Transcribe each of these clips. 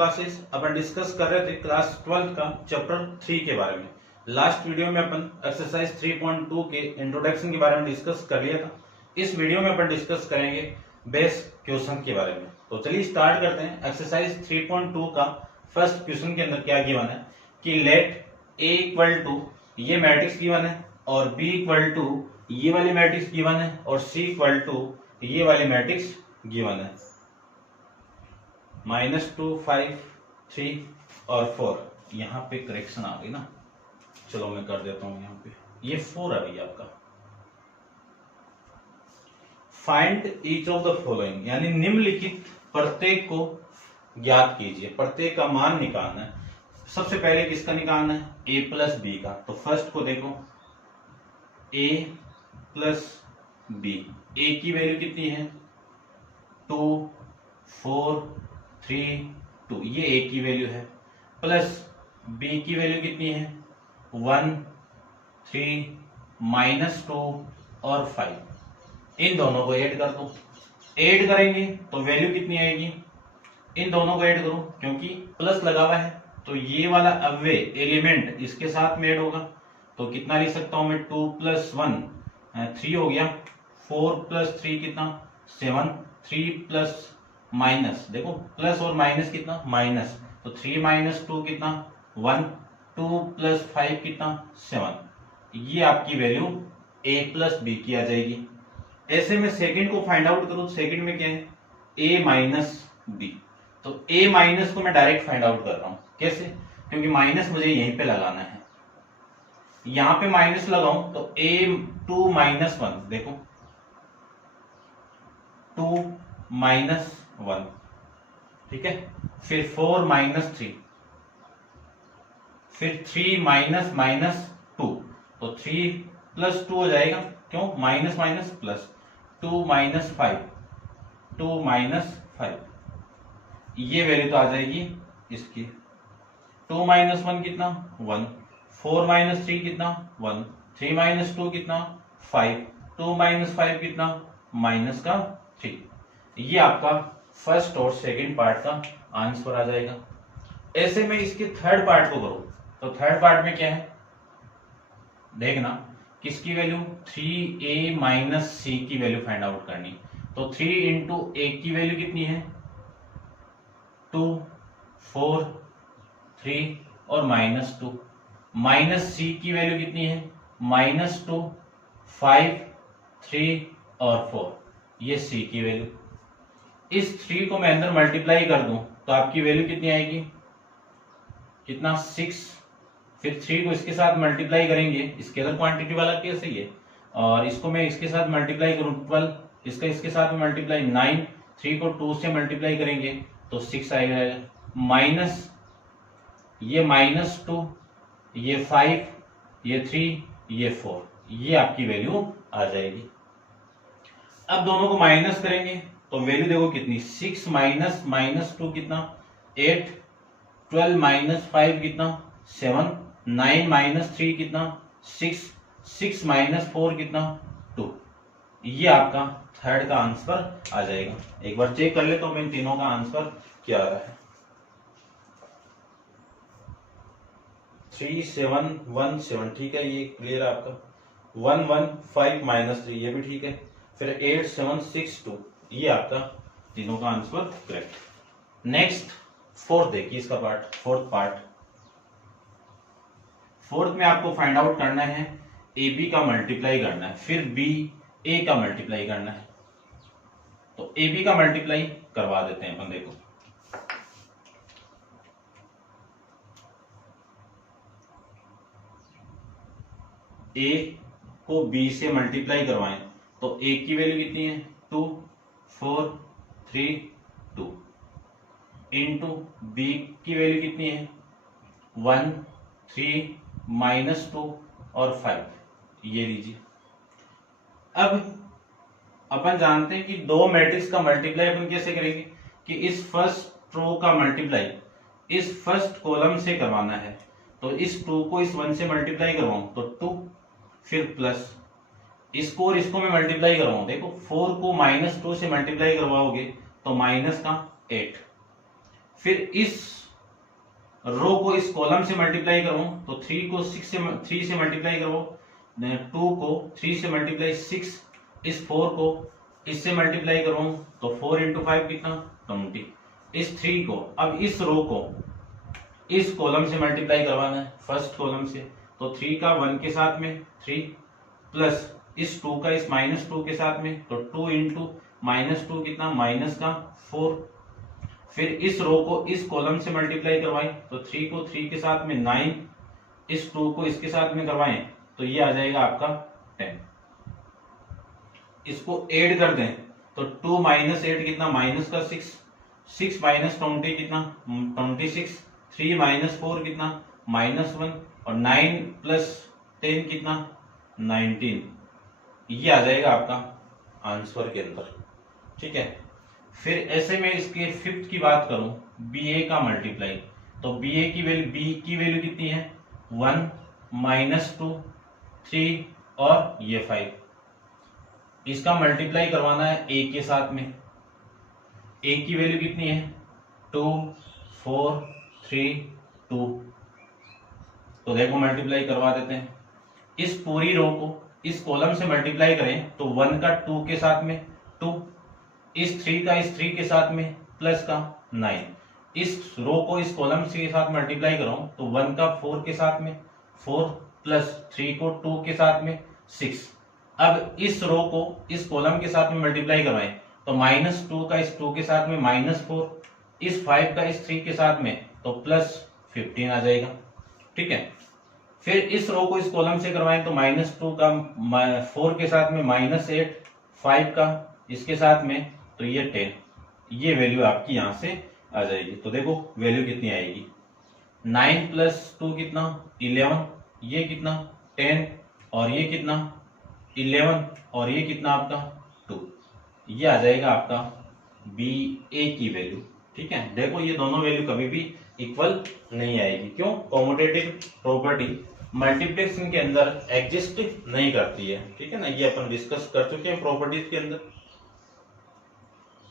Classes अपन discuss कर रहे थे क्लास 12 का चैप्टर 3 के बारे में। लास्ट वीडियो में अपन एक्सरसाइज 3.2 के इंट्रोडक्शन के बारे में डिस्कस कर लिया था। इस वीडियो में अपन डिस्कस करेंगे बेस क्वेश्चन के बारे में। तो चलिए स्टार्ट करते हैं। एक्सरसाइज 3.2 का फर्स्ट क्वेश्चन के अंदर क्या गिवन है कि लेट ए इक्वल टू ये मैट्रिक्स गिवन है और बी इक्वल टू ये वाली मैट्रिक्स गिवन है और सी इक्वल टू ये वाली मैट्रिक्स गिवन है। -2, 5, 3 और 4। यहाँ पे करेक्शन आ गई ना, चलो मैं कर देता हूं। यहाँ पे ये 4 आ गई आपका। Find each of the following, यानी निम्नलिखित प्रत्येक को ज्ञात कीजिए। प्रत्येक का मान निकालना है। सबसे पहले किसका निकालना है? a प्लस बी का। तो फर्स्ट को देखो, a प्लस बी। a की वैल्यू कितनी है? 2, 4, 3, 2। ये a की वैल्यू है। प्लस b की वैल्यू कितनी है? 1, 3, -2 और 5। इन दोनों को ऐड कर दो। ऐड करेंगे तो वैल्यू कितनी आएगी? इन दोनों को ऐड करो, क्योंकि प्लस लगा हुआ है तो ये वाला अव्यय एलिमेंट इसके साथ में ऐड होगा। तो कितना लिख सकता हूं मैं? 2 + 1 3 हो गया। 4 + 3 कितना? 7। 3 प्लस माइनस, देखो प्लस और माइनस कितना? माइनस। तो 3 - 2 कितना? 1। 2 + 5 कितना? 7। ये आपकी वैल्यू a प्लस बी की आ जाएगी। ऐसे में सेकंड को फाइंड आउट करूं। सेकंड में क्या है? a minus B. तो a माइनस को मैं डायरेक्ट फाइंड आउट कर रहा हूं। कैसे? क्योंकि माइनस मुझे यहीं पे लगाना है। यहां पे माइनस लगाऊं तो a2 - 1, देखो 2 - 1, ठीक है। फिर 4 - 3, फिर 3 - -2। तो 3 + 2 हो जाएगा। क्यों? Minus minus plus. 2 - 5, 2 - 5। ये वैल्यू तो आ जाएगी इसकी। 2 - 1 कितना? 1। 4 - 3 कितना? 1। 3 - 2 कितना? 5। 2 - 5 कितना? -3। ये आपका फर्स्ट और सेकंड पार्ट का आंसर आ जाएगा। ऐसे में इसके थर्ड पार्ट को करो तो थर्ड पार्ट में क्या है देखना। किसकी वैल्यू? 3a - c की वैल्यू फाइंड आउट करनी। तो 3 × a की वैल्यू कितनी है? 2, 4, 3 और -2। -c की वैल्यू कितनी है? -2, 5, 3 और 4। ये c की वैल्यू। इस 3 को मैं अंदर मल्टीप्लाई कर दूं तो आपकी वैल्यू कितनी आएगी? कितना? 6। फिर 3 को इसके साथ मल्टीप्लाई करेंगे, स्केलर क्वांटिटी वाला केस है ये। और इसको मैं इसके साथ मल्टीप्लाई करूं 12, इसका इसके साथ में मल्टीप्लाई 9। 3 को 2 से मल्टीप्लाई करेंगे तो 6 आएगा। माइनस ये -2, ये 5, ये 3, ये 4। ये आपकी वैल्यू आ जाएगी। अब दोनों को माइनस करेंगे तो वैल्यू देखो कितनी? 6 - -2 कितना? 8। 12 - 5 कितना? 7। 9 - 3 कितना? 6। 6 - 4 कितना? 2। ये आपका थर्ड का आंसर आ जाएगा। एक बार चेक कर ले तो इन तीनों का आंसर क्या आ रहा है। 3 7 1 7, ठीक है, ये क्लियर है आपका। 1 1 5 - 3, ये भी ठीक है। फिर 8 7 6 2, ये आपका तीनों का आंसर करेक्ट। नेक्स्ट फोर्थ देखिए इसका पार्ट, फोर्थ पार्ट। फोर्थ में आपको फाइंड आउट करना है ए बी का मल्टीप्लाई करना है, फिर बी ए का मल्टीप्लाई करना है। तो ए बी का मल्टीप्लाई करवा देते हैं अपन। देखो ए को बी से मल्टीप्लाई करवाएं तो ए की वैल्यू कितनी है? 2, 4, 3, 2 इंटू बी की वैल्यू कितनी है? 1, 3, -2 और 5। ये लीजिए। अब अपन जानते हैं कि दो मैट्रिक्स का मल्टीप्लाई अपन कैसे करेंगे कि इस फर्स्ट रो का मल्टीप्लाई इस फर्स्ट कॉलम से करवाना है। तो इस 2 को इस 1 से मल्टीप्लाई करवाऊं तो 2, फिर प्लस इसको और इसको मैं मल्टीप्लाई करवाऊं। देखो 4 को -2 से मल्टीप्लाई करवाओगे तो माइनस का 8, फिर इस रो को इस कॉलम से मल्टीप्लाई करूं तो 3 को 3 से मल्टीप्लाई करो, 2 को 3 से मल्टीप्लाई 6, इस 4 को इससे मल्टीप्लाई करूं तो 4 इंटू 5 कितना 20। इस 3 को अब इस रो को इस कॉलम से मल्टीप्लाई करवाना है, फर्स्ट कॉलम से, तो 3 का 1 के साथ में 3 प्लस इस 2 का इस -2 के साथ में, तो 2 इंटू -2 कितना माइनस का 4। फिर इस रो को इस कॉलम से मल्टीप्लाई करवाएं तो 3 को 3 के साथ में 9, इस 2 को इसके साथ में करवाएं तो ये आ जाएगा आपका 10। इसको ऐड कर दें तो 2 माइनस 8 कितना माइनस का 6, 6 माइनस 20 कितना 26, 3 माइनस 4 कितना -1 और 9 प्लस 10 कितना 19। ये आ जाएगा आपका आंसर के अंदर। ठीक है, फिर ऐसे में इसके फिफ्थ की बात करूं, बी ए का मल्टीप्लाई, तो बी ए की वैल्यू, बी की वैल्यू कितनी है 1 -2 3 और ये 5। इसका मल्टीप्लाई करवाना है ए के साथ में। ए की वैल्यू कितनी है 2 4 3 2। तो देखो मल्टीप्लाई करवा देते हैं। इस पूरी रो को इस कॉलम से मल्टीप्लाई करें तो 1 का 2 के साथ में 2, इस 3 का इस 3 के साथ में प्लस का 9। इस रो को इस कॉलम के साथ मल्टीप्लाई करो तो 1 का 4 के साथ में 4 प्लस 3 को 2 के साथ में 6। अब इस रो को इस कॉलम के साथ में मल्टीप्लाई करवाएं तो -2 का इस 2 के साथ में -4, इस 5 का इस 3 के साथ में तो +15 आ जाएगा। ठीक है, फिर इस रो को इस कॉलम से करवाएं तो -2 का 4 के साथ में -8, 5 का इसके साथ में तो ये 10। ये वैल्यू आपकी यहां से आ जाएगी। तो देखो वैल्यू कितनी आएगी 9 + 2 कितना 11, ये कितना 10 और ये कितना 11 और ये कितना आपका 2। ये आ जाएगा आपका बी ए की वैल्यू। ठीक है, देखो ये दोनों वैल्यू कभी भी इक्वल नहीं आएगी। क्यों? कॉम्यूटेटिव प्रॉपर्टी मल्टीप्लिकेशन के अंदर एग्जिस्ट नहीं करती है। ठीक है ना, ये अपन डिस्कस कर चुके हैं प्रॉपर्टीज के अंदर।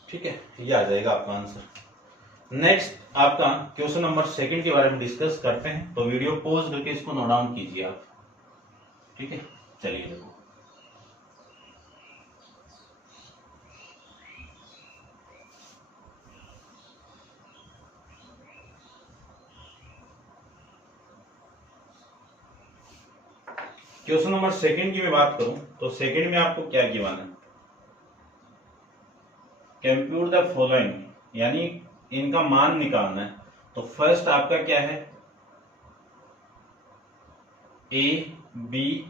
ठीक है, ये आ जाएगा आपका आंसर। नेक्स्ट आपका क्वेश्चन नंबर 2 के बारे में डिस्कस करते हैं, तो वीडियो पॉज करके इसको नोट डाउन कीजिए आप। ठीक है, चलिए देखो। क्वेश्चन नंबर 2 की मैं बात करूं तो सेकंड में आपको क्या गिवन है, कंप्यूट द फॉलोइंग, यानी इनका मान निकालना है। तो फर्स्ट आपका क्या है A B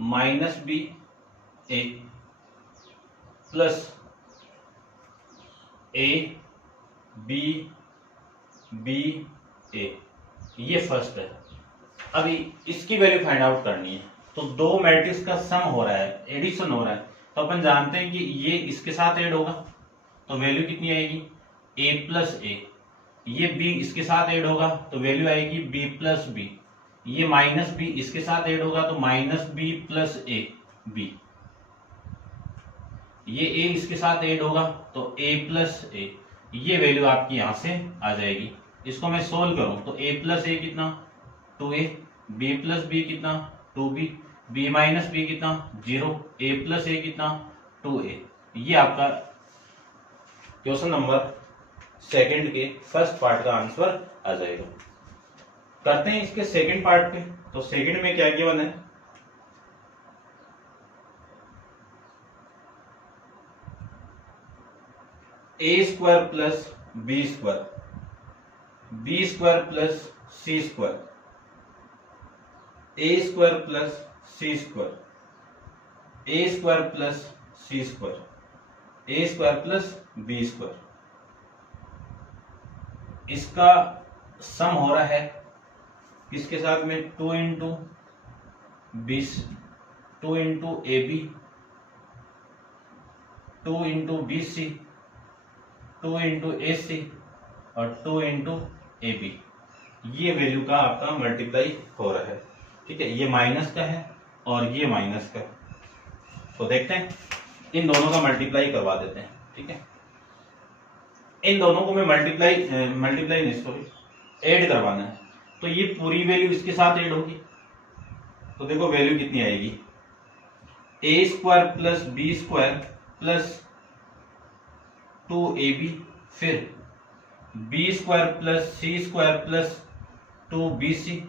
-b A plus A B B A, ये फर्स्ट है। अभी इसकी वैल्यू फाइंड आउट करनी है। तो दो मैट्रिक्स का सम हो रहा है, एडिशन हो रहा है, तो अपन जानते हैं कि ये इसके साथ ऐड होगा तो वैल्यू कितनी आएगी a प्लस ए। ये b इसके साथ ऐड होगा तो वैल्यू आएगी b प्लस बी। ये -b इसके साथ ऐड होगा तो -b प्लस ए बी। ये a इसके साथ ऐड होगा तो a प्लस ए। ये वैल्यू आपकी यहां से आ जाएगी। इसको मैं सोल्व करूं तो a प्लस ए कितना 2a, b प्लस बी कितना 2b, b माइनस बी कितना 0, a प्लस ए कितना 2a। ये आपका क्वेश्चन नंबर 2 के फर्स्ट पार्ट का आंसर आ जाएगा। करते हैं इसके सेकंड पार्ट पे। तो सेकंड में क्या गिवन है a² plus b², b² plus c², a² plus c², a² plus c², a² plus b²। इसका सम हो रहा है किसके साथ में 2 into A B, 2 into B C, 2 into A C और 2 इंटू ए बी। ये वैल्यू का आपका मल्टीप्लाई हो रहा है। ठीक है, ये माइनस का है और ये माइनस का। तो देखते हैं इन दोनों का मल्टीप्लाई करवा देते हैं। ठीक है, इन दोनों को मैं मल्टीप्लाई नहीं, सॉरी, ऐड करवाना है। तो ये पूरी वैल्यू इसके साथ ऐड होगी, तो देखो वैल्यू कितनी आएगी, A square plus B square plus 2ab, फिर B square plus C square plus 2bc,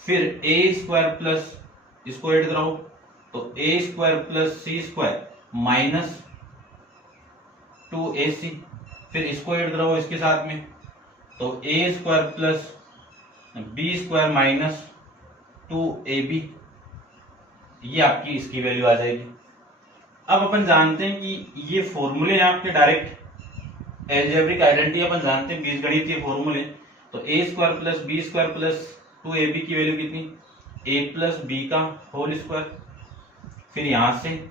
फिर ए स्क्वायर प्लस, इसको ऐड कराओ तो A square plus C square minus 2ac, फिर इसको ऐड कराओ इसके साथ में तो A square plus B square minus 2ab, ये आपकी इसकी वैल्यू आ जाएगी। अब अपन जानते हैं कि ये फॉर्मूले हैं आपके डायरेक्ट एल्जेब्रिक आइडेंटिटी, अपन जानते हैं बीजगणितीय फॉर्मूले। तो A square plus B square plus 2ab की वैल्यू कितनी, a प्लस बी का होल स्क्वायर, फिर यहां से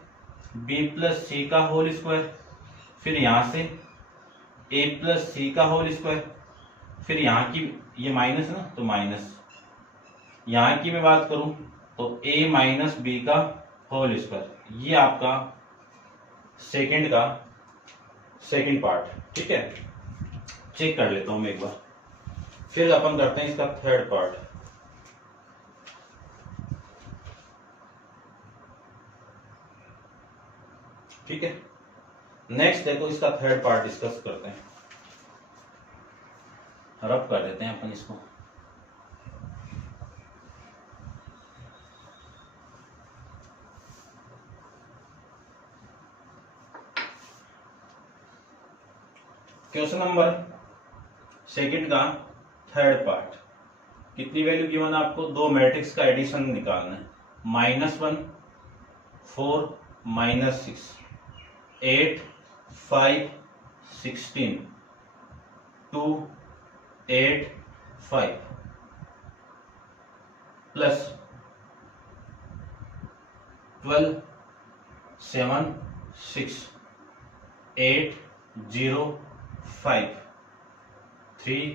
b प्लस सी का होल स्क्वायर, फिर यहां से a प्लस सी का होल स्क्वायर, फिर यहाँ की ये माइनस ना तो माइनस, यहाँ की मैं बात करूं तो a माइनस बी का होल स्क्वायर। ये आपका सेकंड पार्ट, ठीक है। चेक कर लेता हूं मैं एक बार, फिर अपन करते हैं इसका थर्ड पार्ट। ठीक है, नेक्स्ट देखो इसका थर्ड पार्ट डिस्कस करते हैं, रब कर देते हैं अपन इसको। क्वेश्चन नंबर सेकंड का थर्ड पार्ट, कितनी वैल्यू गिवन है आपको, दो मैट्रिक्स का एडिशन निकालना है, -1 4 -6 8 5 16 2 8 5 प्लस 12 7 6 8 0 5 3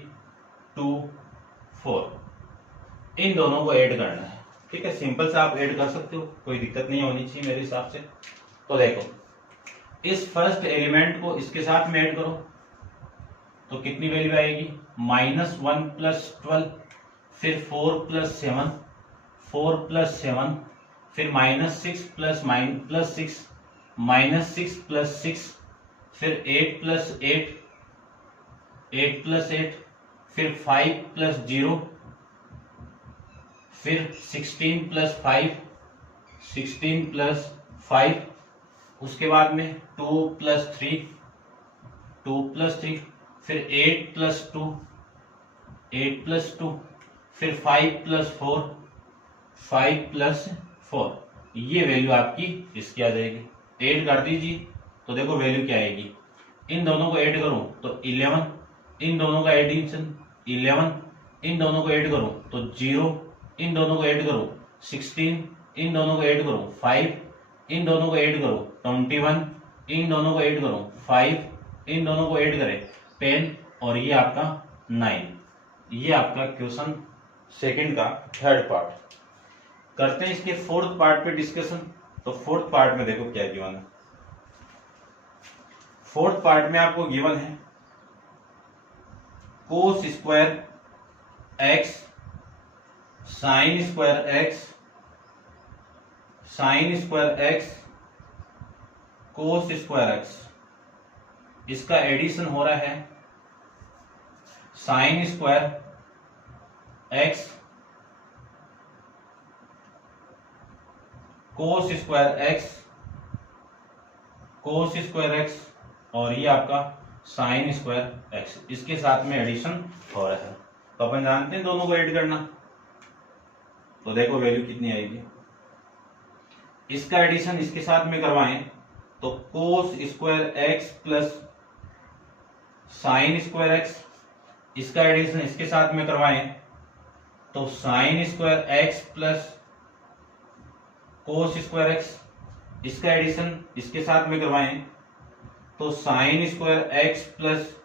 2 4, इन दोनों को ऐड करना है। ठीक है, सिंपल से आप ऐड कर सकते हो, कोई दिक्कत नहीं होनी चाहिए मेरे हिसाब से। तो देखो इस फर्स्ट एलिमेंट को इसके साथ में ऐड करो तो कितनी वैल्यू आएगी, -1 प्लस 12, फिर 4 प्लस 7 4 प्लस 7, फिर -6 प्लस -6 -6 प्लस 6, फिर 8 प्लस 8 8 प्लस 8, फिर 5 प्लस 0, फिर 16 प्लस 5 16 प्लस 5, उसके बाद में 2 प्लस 3 2 प्लस 3, फिर 8 प्लस 2 8 प्लस 2, फिर 5 प्लस 4 5 प्लस 4, ये वैल्यू आपकी इसकी आ जाएगी। ऐड कर दीजिए तो देखो वैल्यू क्या आएगी, इन दोनों को ऐड करूं तो 11, इन दोनों का एडिशन 11, इन दोनों को ऐड करूं तो 0, इन दोनों को ऐड करूं 16, इन दोनों को ऐड करूं 5, इन दोनों को ऐड करूं 21, इन दोनों को ऐड करूं 5, इन दोनों को ऐड करें 10, और ये आपका 9। ये आपका क्वेश्चन सेकंड का थर्ड पार्ट। करते हैं इसके फोर्थ पार्ट पे डिस्कशन। तो फोर्थ पार्ट में देखो क्या गिवन है। फोर्थ पार्ट में आपको गिवन है cos square x sine square x cos square x, इसका एडिशन हो रहा है sine square x cos square x और ये आपका साइन स्क्वायर एक्स, इसके साथ में एडिशन हो रहा है। तो अपन जानते हैं दोनों को ऐड करना, तो देखो वैल्यू कितनी आएगी। इसका एडिशन इसके साथ में करवाएं तो cos square x plus sine square x, इसका एडिशन इसके साथ में करवाएं तो sine square x plus cos square x, इसका एडिशन इसके साथ में करवाएं तो sine square x plus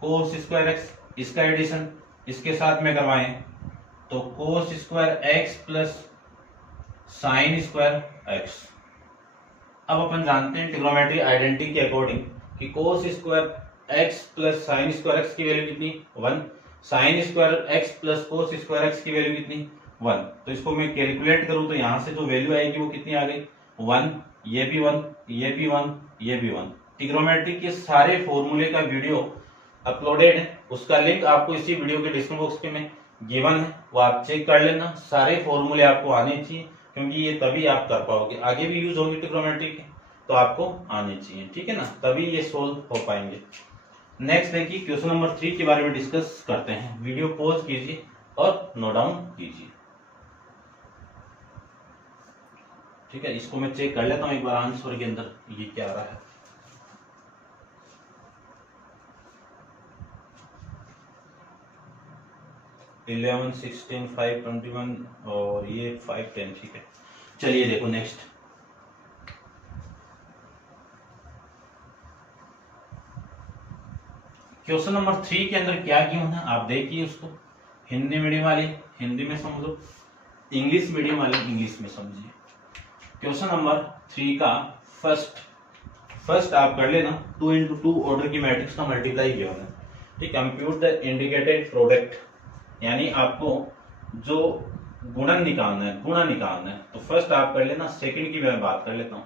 cos square x, इसका एडिशन इसके साथ में करवाएं तो cos square x plus sine square x. अब अपन जानते हैं ट्रिग्नोमेट्री आइडेंटिटी के अकॉर्डिंग कि cos square x plus sine square x की वैल्यू कितनी 1, sine square x plus cos square x की वैल्यू कितनी 1। तो इसको मैं कैलकुलेट करूं तो यहां से जो वैल्यू आएगी वो कितनी आ गई 1, ये भी 1, ये भी 1, ये भी 1। ट्रिग्नोमेट्री के सारे फॉर्मूले का वीडियो अपलोडेड है, उसका लिंक आपको इसी वीडियो के डिस्क्रिप्शन बॉक्स पे में गिवन है, वो आप चेक कर लेना। सारे फॉर्मूले आपको आने चाहिए, क्योंकि ये तभी आप कर पाओगे, आगे भी यूज होंगे ट्रिग्नोमेट्री के, तो आपको आने चाहिए, ठीक है ना, तभी ये सोल्व हो पाएंगे। नेक्स्ट देखिए क्वेश्चन नंबर 3 के बारे में डिस्कस करते हैं। वीडियो पॉज कीजिए और नोट डाउन कीजिए, ठीक है। इसको मैं चेक कर लेता हूं एक बार आंसर के अंदर ये क्या आ रहा है। इलेवन 16 5 21 और ये 5 10, ठीक है। चलिए देखो नेक्स्ट, क्वेश्चन नंबर 3 के अंदर क्या गिवन है आप देखिए उसको। हिंदी मीडियम वाले हिंदी में समझो, इंग्लिश मीडियम वाले इंग्लिश में समझिए। क्वेश्चन नंबर 3 का फर्स्ट आप कर लेना 2 इंटू 2 ऑर्डर की मैट्रिक्स का मल्टीप्लाई गिवन है, ठीक। कंप्यूट द इंडिकेटेड प्रोडक्ट, यानी आपको जो गुणन निकालना है, गुणा निकालना है। तो फर्स्ट आप कर लेना, सेकंड की मैं बात कर लेता हूँ।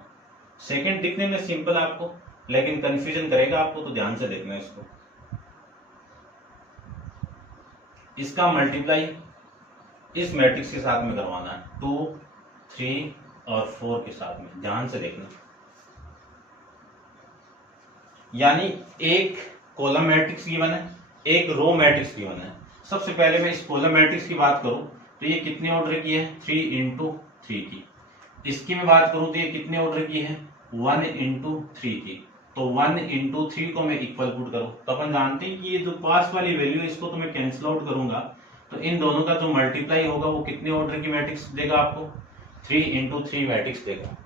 सेकंड दिखने में सिंपल आपको, लेकिन कंफ्यूजन करेगा आपको, तो ध्यान से देखना इसको। इसका मल्टीप्लाई इस मैट्रिक्स के साथ में करवाना है, 2 3 और 4 के साथ में, ध्यान से देखना। यानी एक कॉलम मैट्रिक्स गिवन है, एक रो मैट्रिक्स गिवन है। सबसे पहले मैं इस कॉलम मैट्रिक्स की बात करूं तो ये कितने ऑर्डर की है 3 इंटू 3 की। इसकी मैं बात करूं तो ये कितने ऑर्डर की है 1 इंटू 3 की। तो 1 इंटू 3 को मैं इक्वल पुट करूं तो अपन जानते हैं कि ये जो पास वाली वैल्यू है इसको तो मैं कैंसिल आउट करूंगा, तो इन दोनों का जो मल्टीप्लाई होगा वो कितने ऑर्डर की मैट्रिक्स देगा आपको 3 इंटू 3 मैट्रिक्स देगा,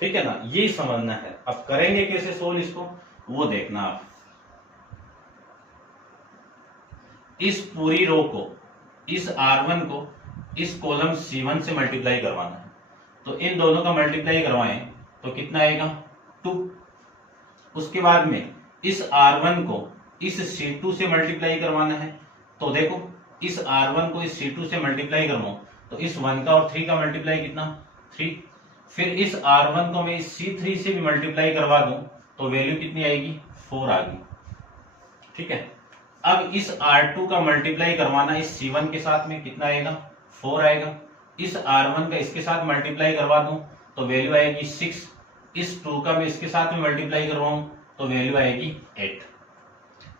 ठीक है ना। ये समझना है। अब करेंगे कैसे सोल्व इसको वो देखना आप। इस पूरी रो को, इस R1 को इस कॉलम C1 से मल्टीप्लाई करवाना है, तो इन दोनों का मल्टीप्लाई करवाएं तो कितना आएगा 2। उसके बाद में इस R1 को इस C2 से मल्टीप्लाई करवाना है, तो देखो इस R1 को इस C2 से मल्टीप्लाई करवाऊं तो इस 1 का और 3 का मल्टीप्लाई कितना 3। फिर इस R1 को मैं इस C3 से भी मल्टीप्लाई करवा दूं तो वैल्यू कितनी आएगी 4 आ गई, ठीक है। अब इस R2 का मल्टीप्लाई करवाना इस C1 के साथ में, कितना आएगा 4 आएगा। इस R1 का इसके साथ मल्टीप्लाई करवा दूं तो वैल्यू आएगी 6। इस 2 का मैं इसके साथ में मल्टीप्लाई करवाऊं तो वैल्यू आएगी 8।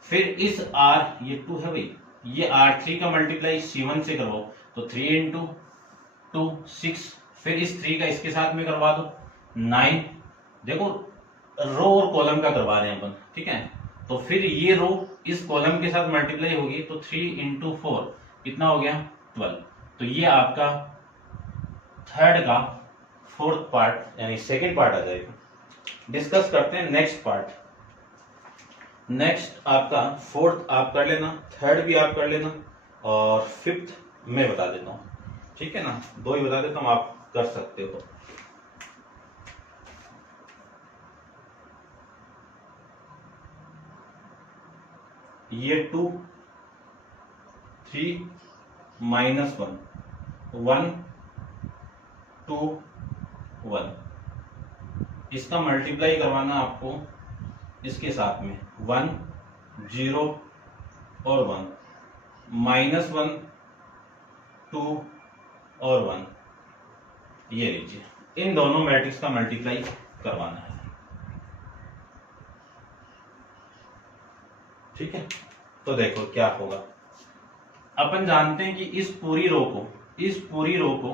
फिर इस ये 2 है भाई, ये R3 का मल्टीप्लाई C1 से करवाओ तो 3 इंटू 2 6। फिर इस 3 का इसके साथ में करवा दो 9। देखो रो और कॉलम का करवा रहे हैं अपन, ठीक है। तो फिर ये रो इस कॉलम के साथ मल्टीप्लाई होगी तो 3 इंटू 4 कितना हो गया 12। तो ये आपका थर्ड का फोर्थ पार्ट यानी सेकंड पार्ट आ जाएगा। डिस्कस करते हैं नेक्स्ट पार्ट। नेक्स्ट आपका फोर्थ आप कर लेना, थर्ड भी आप कर लेना और फिफ्थ मैं बता देता हूं, ठीक है ना। 2 ही बता देता हूं, आप कर सकते हो। ये 2 3 -1 1 2 1, इसका मल्टीप्लाई करवाना आपको इसके साथ में 1 0 और 1 -1 2 और 1, ये लीजिए इन दोनों मैट्रिक्स का मल्टीप्लाई करवाना है, ठीक है। तो देखो क्या होगा, अपन जानते हैं कि इस पूरी रो को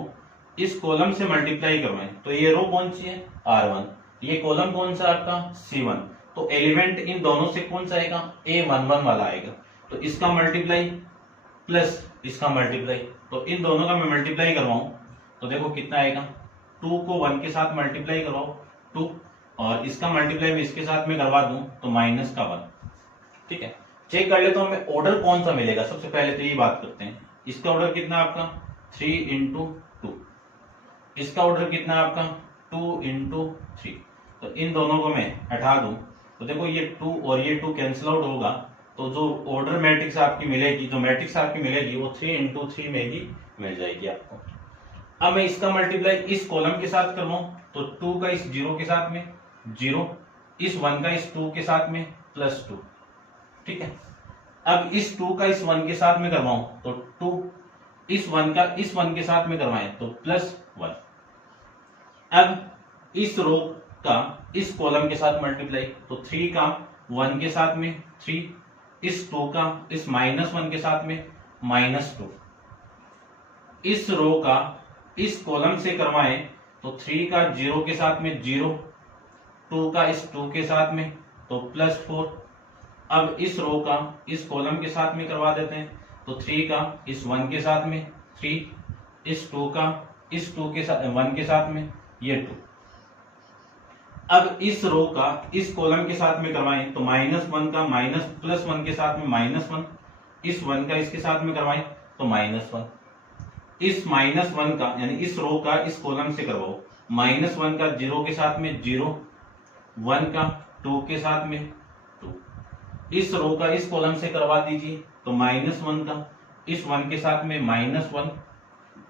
इस कॉलम से मल्टीप्लाई करवाएं तो ये रो कौन सी है R1, ये कॉलम कौन सा आपका C1। तो एलिमेंट इन दोनों से कौन सा आएगा A11 वाला आएगा। तो इसका मल्टीप्लाई प्लस इसका मल्टीप्लाई, तो इन दोनों का मैं मल्टीप्लाई करवाऊं तो देखो कितना आएगा 2 को 1 के साथ मल्टीप्लाई करवाओ 2 और इसका मल्टीप्लाई मैं इसके साथ में करवा दूं तो -1, ठीक है। चेक कर लेता हूं मैं ऑर्डर कौन सा मिलेगा। सबसे पहले तो ये बात करते हैं, इसका ऑर्डर कितना आपका 3 इंटू 2, इसका ऑर्डर कितना आपका 2 इंटू 3। तो इन दोनों को मैं हटा दूं तो देखो ये 2 और ये 2 कैंसिल आउट होगा, तो जो ऑर्डर मैट्रिक्स आपकी मिलेगी, जो मैट्रिक्स आपकी मिलेगी वो 3 इंटू 3 में ही मिल जाएगी आपको। अब मैं इसका मल्टीप्लाई इस कॉलम के साथ करवाऊं तो 2 का इस 0 के साथ में 0, इस 1 का इस 2 के साथ में +2, ठीक है। अब इस 2 का इस 1 के साथ में करवाऊं तो 2, इस 1 का इस 1 के साथ में करवाएं तो +1। अब इस रो का इस कॉलम के साथ मल्टीप्लाई, तो 3 का 1 के साथ में 3, इस 2 का इस -1 के साथ में -2, इस रो का इस कॉलम से करवाएं तो 3 का 0 के साथ में 0, 2 का इस 2 के साथ में तो +4। अब इस रो का इस कॉलम के साथ में करवा देते हैं, तो 3 का इस 1 के साथ में 3, इस 2 का इस 2 के साथ 1 के साथ में ये 2। अब इस रो का इस कॉलम के साथ में करवाएं तो -1 का +1 के साथ में -1, इस 1 का इसके साथ में करवाएं तो -1, इस -1 का यानी इस रो का इस कॉलम से करवाओ, -1 का 0 के साथ में 0, 1 का 2 के साथ में 2, इस रो का इस कॉलम से करवा दीजिए तो -1 का इस 1 के साथ में -1,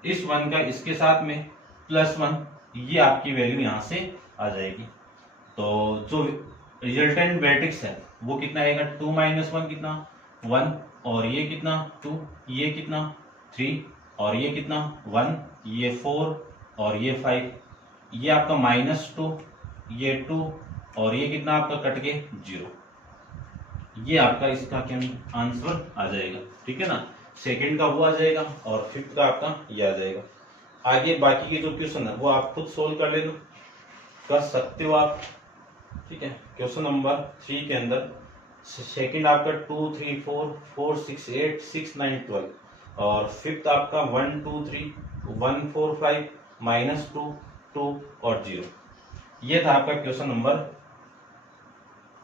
इस 1 का इसके साथ में +1, ये आपकी वैल्यू यहां से आ जाएगी। तो जो रिजल्टेंट मैट्रिक्स है वो कितना आएगा, 2 - 1 कितना 1, और ये कितना 2, ये कितना 3, और ये कितना 1, ये 4 और ये 5, ये आपका -2, ये 2 और ये कितना आपका कट के 0, ये आपका इसका क्या आंसर आ जाएगा, ठीक है ना। सेकंड का वो आ जाएगा और फिफ्थ का आपका ये आ जाएगा। आगे बाकी के जो क्वेश्चन है वो आप खुद सोल्व कर लेना, कर सकते हो आप, ठीक है। क्वेश्चन नंबर 3 के अंदर सेकंड आपका 2 3 4 4 6 8 6 9 12, और फिफ्थ आपका 1 2 3 1 4 5 -2 2 और 0। ये था आपका क्वेश्चन नंबर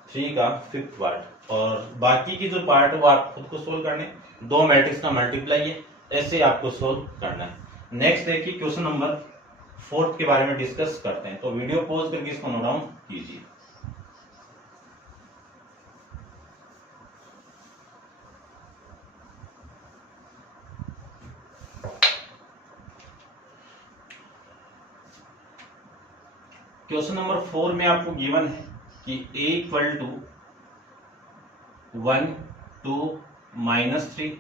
3 का फिफ्थ पार्ट, और बाकी की जो पार्ट है वो आप खुद को सोल्व करने, 2 मैट्रिक्स का मल्टीप्लाई है, ऐसे आपको सोल्व करना है। नेक्स्ट देखिए क्वेश्चन नंबर 4 के बारे में डिस्कस करते हैं, तो वीडियो पॉज करके इसको नोट डाउन कीजिए। क्वेश्चन नंबर 4 में आपको गिवन है कि a = 1 2 -3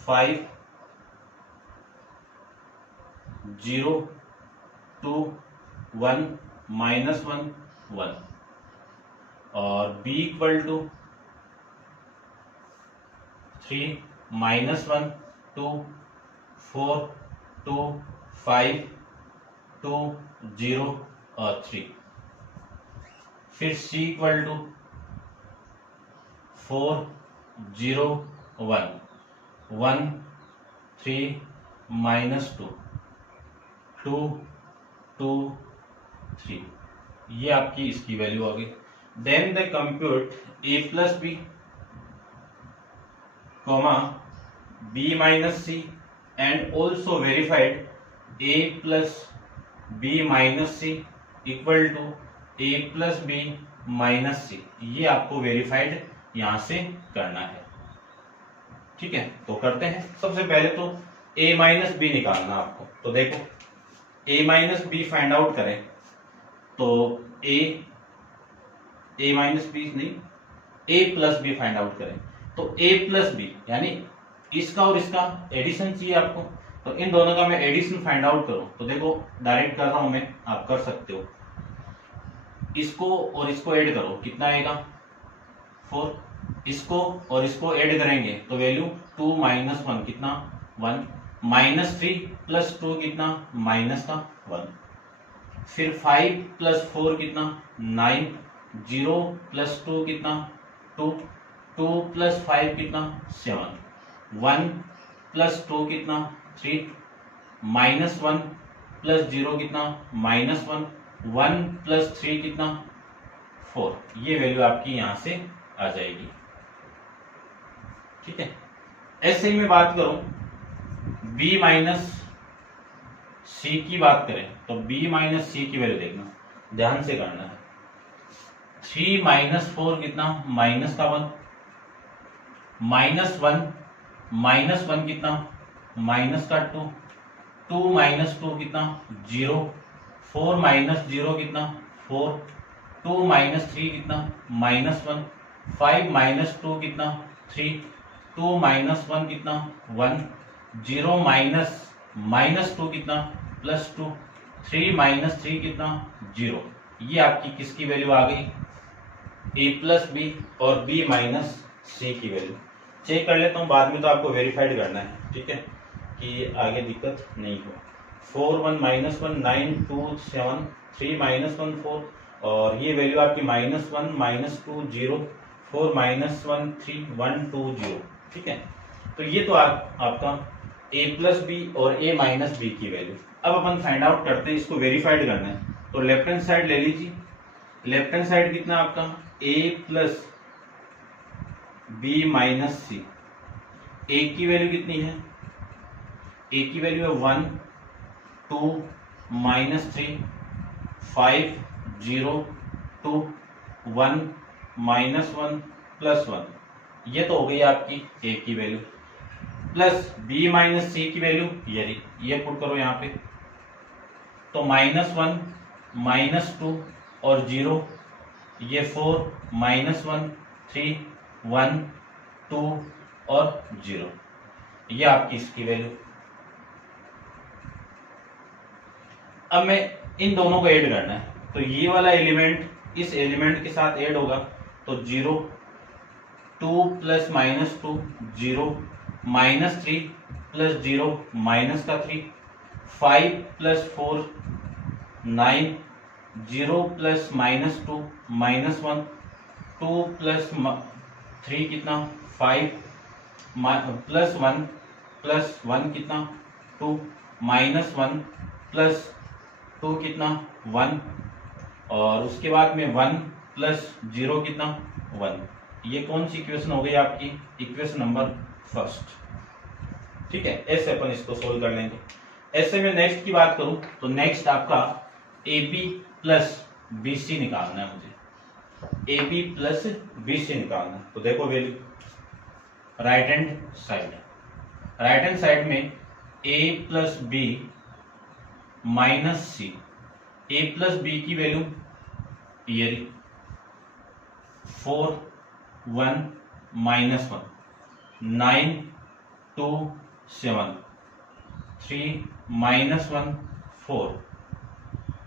5 0 2 1 -1 1, और b = 3 -1 2 4 2 5 2 0 और 3। फिर c = 4 0 1 1 3 -2 2 2 3, ये आपकी इसकी वैल्यू आ गई। Then the compute a + b, b - c and also verified a + b - c equal to a + b - c, ये आपको वेरीफाइड यहां से करना है, ठीक है। तो करते हैं, सबसे पहले तो a - b निकालना आपको। तो देखो a - b फाइंड आउट करें तो a - b नहीं, a + b फाइंड आउट करें तो a + b यानी इसका और इसका एडिशन चाहिए आपको, तो इन दोनों का मैं एडिशन फाइंड आउट करूं तो देखो डायरेक्ट कर रहा हूं मैं, आप कर सकते हो। इसको और इसको ऐड करो, कितना आएगा 4, इसको और इसको ऐड करेंगे तो वैल्यू 2 - 1 कितना 1, -3 + 2 कितना -1, फिर 5 + 4 कितना 9, 0 + 2 कितना 2, 2 + 5 कितना 7, 1 + 2 कितना 3, -1 + 0 कितना -1, 1 + 3 कितना 4, ये वैल्यू आपकी यहां से आ जाएगी, ठीक है। ऐसे ही मैं बात करूं b - c की बात करें तो b - c की वैल्यू देखना, ध्यान से करना है। 3 माइनस 4 कितना, माइनस का 1, माइनस वन कितना, माइनस का 2, 2 माइनस 2 कितना, 0, 4 माइनस 0 कितना, 4, 2 माइनस 3 कितना, -1, 5 माइनस 2 कितना, 3, 2 माइनस 1 कितना, 1, 0 माइनस 2 कितना, +2, 3 माइनस 3 कितना, 0। ये आपकी किसकी वैल्यू आ गई, a प्लस बी और b माइनस सी की वैल्यू। चेक कर लेता हूँ, बाद में तो आपको वेरीफाइड करना है, ठीक है, कि आगे दिक्कत नहीं हो। 4 1 -1 9 2 7 3 -1 4 और ये वैल्यू आपकी -1 -2 0 4 -1 3 1 2 0, ठीक है। तो ये तो आपका a प्लस बी और a माइनस बी की वैल्यू। अब अपन फाइंड आउट करते हैं, इसको वेरीफाइड करना है। तो लेफ्ट हैंड साइड ले लीजिए, लेफ्ट हैंड साइड कितना आपका a plus B minus C. a की वैल्यू कितनी है, a की वैल्यू है 1 2 -3 5 0 2 1 -1 +1। ये तो हो गई आपकी a की वैल्यू, प्लस b माइनस सी की वैल्यू ये पुट करो यहाँ पे। तो -1 -2 और 0, ये 4 -1 3 1 2 और 0, ये आपकी इसकी वैल्यू। अब मैं इन दोनों को ऐड करना है, तो ये वाला एलिमेंट इस एलिमेंट के साथ ऐड होगा, तो 0 2 प्लस -2 0 -3 प्लस 0 माइनस का 3 5 प्लस 4 9 0 प्लस -2 -1 2 प्लस 3 कितना 5 प्लस 1 कितना 2 -1 प्लस 2 कितना 1 और उसके बाद में 1 प्लस 0 कितना 1। ये कौन सी इक्वेशन हो गई आपकी, इक्वेशन नंबर फर्स्ट, ठीक है। ऐसे अपन इसको सोल्व कर लेंगे। ऐसे में नेक्स्ट की बात करूं तो नेक्स्ट आपका A B plus B C निकालना है मुझे, A B plus B C निकालना है। तो देखो वैल्यू राइट हैंड साइड में a plus B minus C, A plus B की वैल्यू ये 4 1 -1 9 2 7 3 -1 4।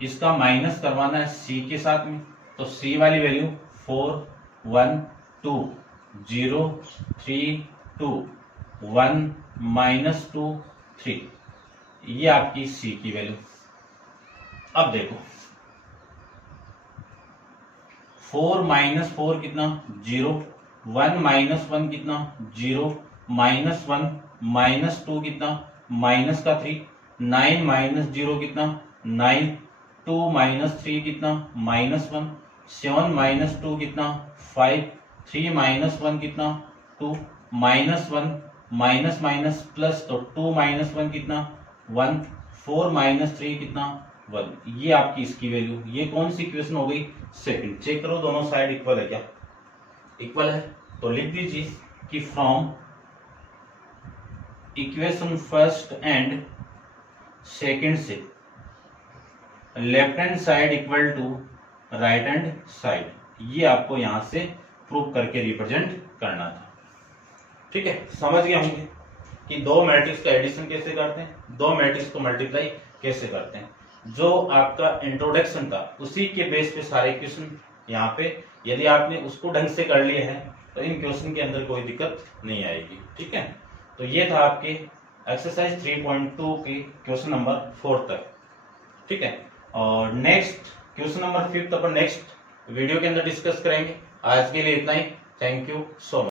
इसका माइनस करवाना है सी के साथ में, तो सी वाली वैल्यू 4 1 2 0 3 2 1 -2 3, ये आपकी सी की वैल्यू। अब देखो 4 -4 कितना 0 1 -1 कितना 0 -1 -2 कितना माइनस का 3 9 -0 कितना 9 2 -3 कितना -1 7 -2 कितना 5 3 -1 कितना 2 -1 माइनस प्लस, तो 2 -1 कितना 1 4 -3 कितना 1। ये आपकी इसकी वैल्यू। ये कौन सी इक्वेशन हो गई, सेकंड। चेक करो दोनों साइड इक्वल है क्या, इक्वल है। तो लिख दीजिए कि from equation first and second से left hand side equal to right hand side, ये आपको यहां से प्रूव करके रिप्रेजेंट करना था, ठीक है। समझ गए होंगे कि दो मैट्रिक्स का एडिशन कैसे करते हैं, दो मैट्रिक्स को मल्टीप्लाई कैसे करते हैं। जो आपका इंट्रोडक्शन था उसी के बेस पे सारे क्वेश्चन यहाँ पे, यदि आपने उसको ढंग से कर लिए हैं तो इन क्वेश्चन के अंदर कोई दिक्कत नहीं आएगी, ठीक है। तो ये था आपके एक्सरसाइज 3.2 के क्वेश्चन नंबर 4 तक, ठीक है। और नेक्स्ट क्वेश्चन नंबर 5 अपन नेक्स्ट वीडियो के अंदर डिस्कस करेंगे। आज के लिए इतना ही। Thank you so much.